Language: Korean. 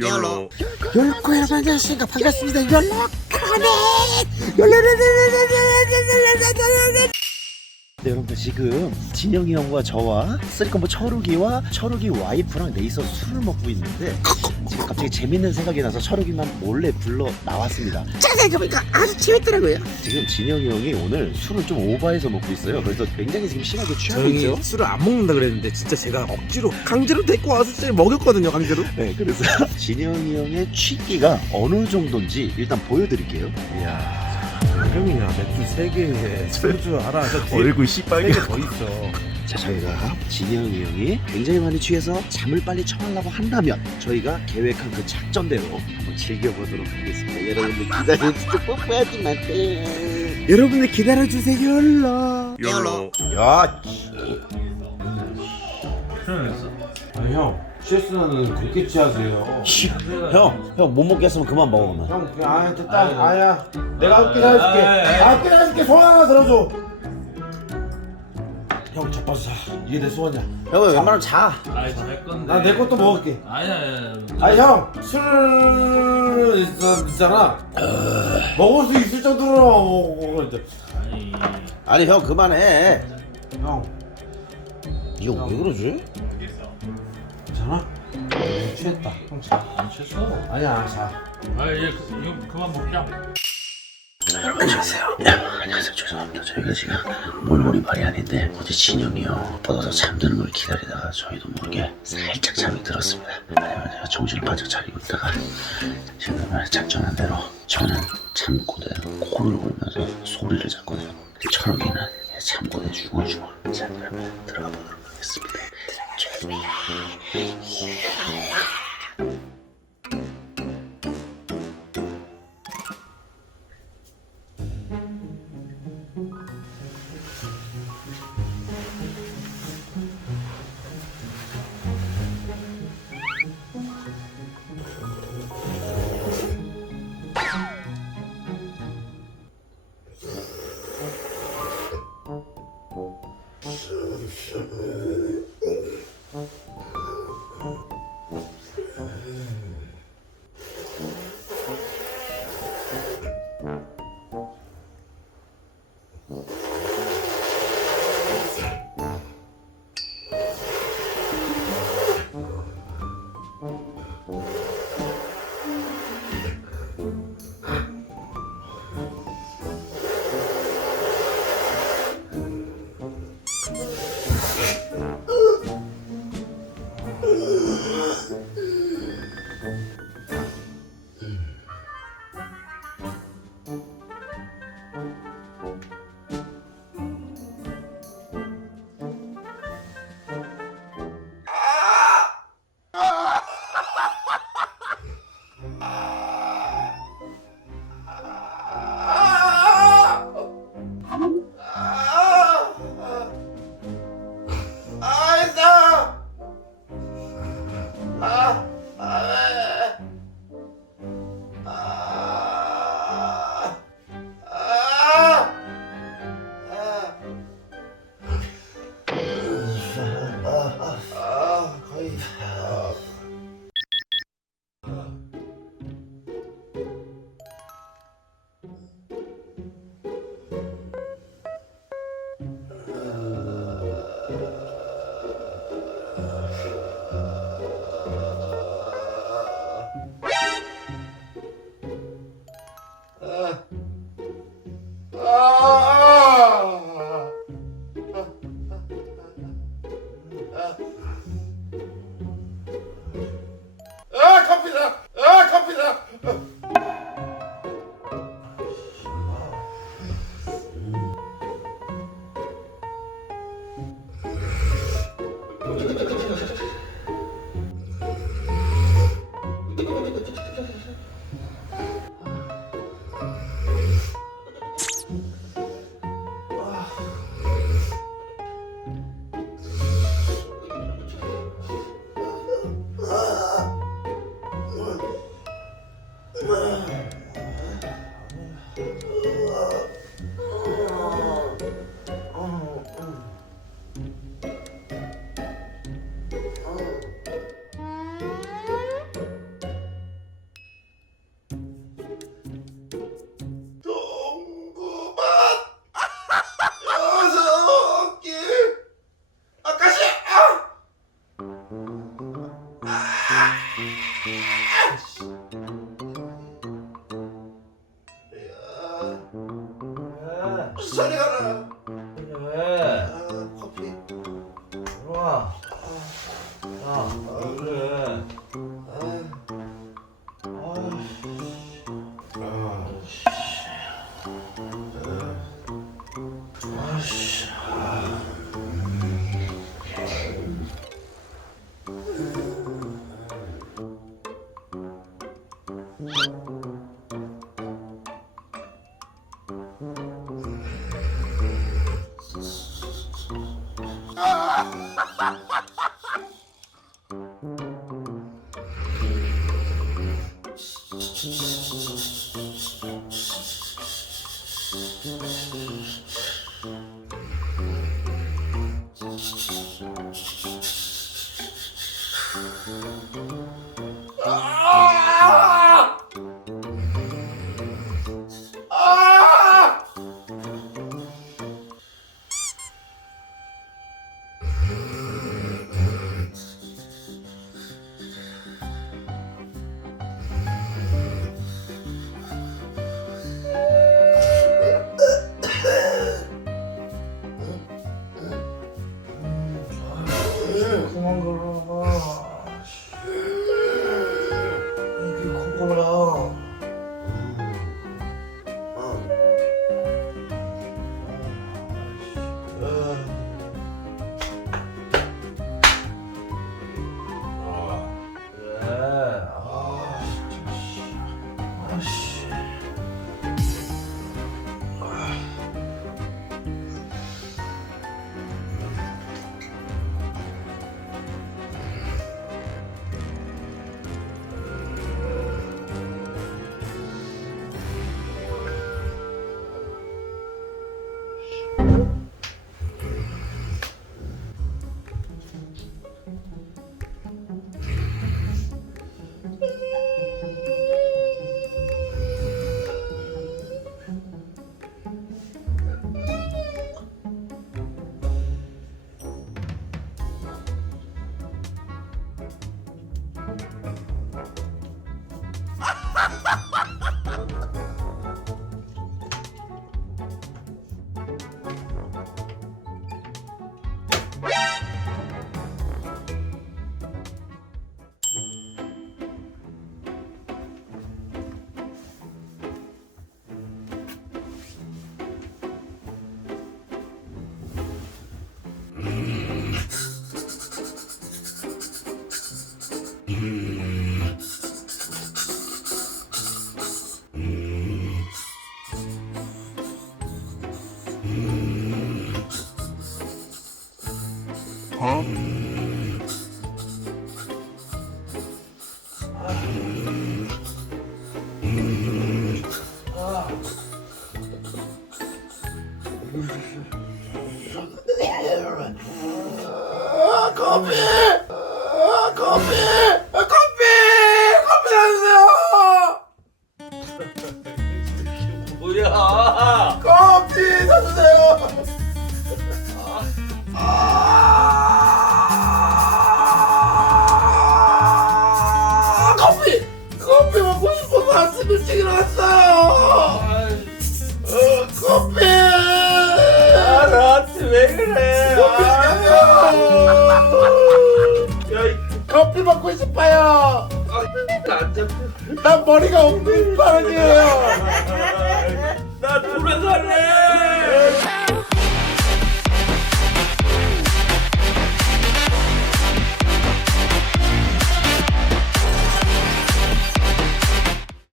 열로 열코 여러분 안녕하십니까 반갑습니다. 열로카네 네, 여러분들 지금 진영이 형과 저와 쓰리컴버 철욱이 와이프랑 넷이서 술을 먹고 있는데 지금 갑자기 재밌는 생각이 나서 철욱이만 몰래 불러 나왔습니다. 제가 생각해보니까 아주 재밌더라고요. 지금 진영이 형이 오늘 술을 좀 오버해서 먹고 있어요. 그래서 굉장히 지금 심하게 취하고 있죠. 저희 술을 안 먹는다 그랬는데 진짜 제가 억지로 강제로 데리고 와서 진짜 먹였거든요. 강제로. 네, 그래서 진영이 형의 취기가 어느 정도인지 일단 보여드릴게요. 이야 형이야 맥주 3개에 소주 알아. 얼굴 시뻘게. 3개 더 있어. 자, 저희가 진영이 형이 굉장히 많이 취해서 잠을 빨리 청하려고 한다면 저희가 계획한 그 작전대로 한번 즐겨보도록 하겠습니다. 여러분들 기다려주세요. 뽀뽀하지만 여러분들 기다려주세요. 열로 야, 형 실수는 그렇게 취하세요. 형 못 먹겠으면 그만 먹어. 그만. 형 그냥 아야 됐다. 아야 내가 함께 사줄게. 함께 사줄게. 소원 하나 들어줘. 형 자빠져 자. 이게 내 소원이야. 형 웬만하면 자. 아이 잘 건데. 나 내 것도 먹을게. 아니야. 아니 형술 있잖아. 먹을 수 있을 정도로 먹을 때. 아니. 아니 형 그만해. 형 이거 왜 그러지? 괜찮아? 취했다. 형 자. 안 취했어. 아니야 자. 아 이제 이거 그만 먹자. 안녕하세요. 안녕하세요. 죄송합니다. 저희가 지금 몰몰이발이 아닌데 어제 진영이 형 뻗어서 잠드는 걸 기다리다가 저희도 모르게 살짝 잠이 들었습니다. 하지만 제가 정신을 바짝 차리고 있다가 지금 작전한 대로 저는 잠꼬대 코를 골면서 소리를 잤거든요. 철욱이는 잠꼬대 중얼중얼. 자, 그러면 들어가 보도록 하겠습니다. 왜 그래? 그만 걸어. 입이 콩고라. 커피! 커피! 커피! 커피 사주세요! 뭐야? 커피 사주세요! 커피! 커피 먹고 싶어서 아침 일찍 일어났어요! 커피! 나한테 왜 그래? 커피 먹고 싶어요! 안 잡혀. 난 머리가 없는 사람이에요! 나 돌아갈래.